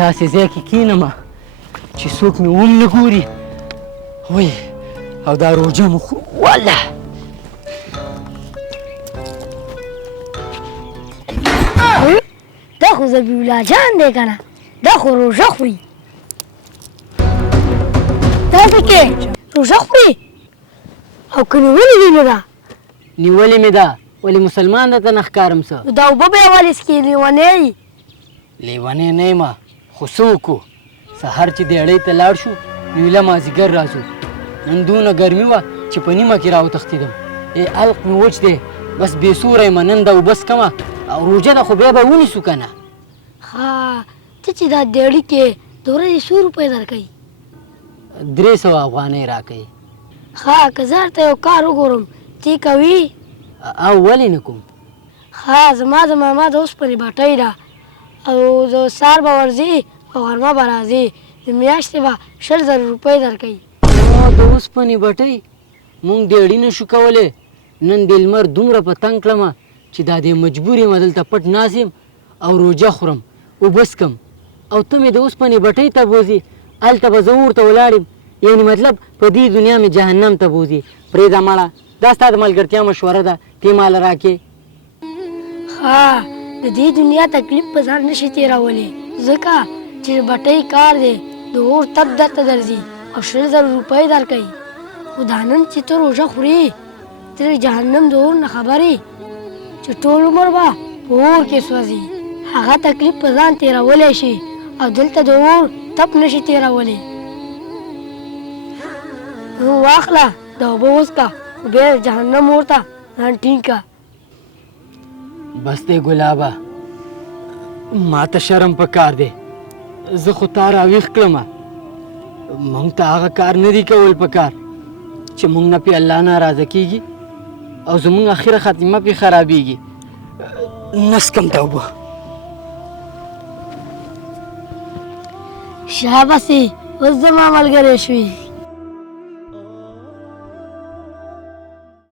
داسې ځای کې کښېنم چې څوک مې هم نه ګوري وای او دا روژه مو خورو والله دا خو ذبیح الله جان دی که نه دا خو روژه خوري دا څه کې روژه خوري او که نیولې دې نو ده نیولې مې ده ولې مسلمان درته نه ښکارم څه دا اوبه به یې ولې څکې لیونی یې لیونی نه یم خو څه وکړو سهار چې دیړۍ ته لاړ شو نو ایله مازدیګر راځو نن دونه ګرمي وه چې په نیمه کې راوتښتېدم حلق مې وچ دی بس بې سوره یم نن ده اوبه څکمه او روژه ده خو بیا به ونیسو که نه ها ته چې دا دیړي کې د ورځې څو روپۍ درکوي 300 افغانۍ راکوي ها که زه درته یو کار وګورم تی کوي او ولې نه کوم ها زما د ماما د اوسپنې بټۍ ده او د سهار به ورځي او غرمه به راځي د میاشتې به 100,000 روپۍ درکوي د اوسپنې بټۍ مونږ ډېړي نه شو کولی نن د لمر دومره په تنګ کړمه چې دا دې مجبور یم دلته پټ ناست یم او روژه خورم اوبه څکم او ته مې د اوسپنې بټۍ ته بوځي هلته به زه ورته ولاړ یم یعنې مطلب په دې دنیا مې جهنم ته بوځي پرېږده مړه دا ستا د ملګرتیا مشوره ده تی ماله راکې ها د دې دنیا تکلیف په ځان نشي تېرولی ځکه چې بټۍ کار دی د اور تپ درته درځي او 100,000 روپۍ درکوي خو دا نن چې ته روژه خورې ته د جهنم د اور نه خبر یې چې ټول عمر به په اور کې سوځي هغه تکلیف په ځان تېرولی شي او دلته د اور تپ نشي تېرولی نو واخله دا اوبه وڅکه بیا د جهنم اور ته ځان ټینګ کړه بس دی ګلابه ما ته شرم په کار دی زه خو تا راویښ کړمه مونږ ته هغه کار نه دی کول په کار چې مونږ نه پې الله ناراضه کېږي او زمونږ اخره خاتمه پې خرابېږي نسکم ته اوبه شاباسي اوس زما ملګری شوي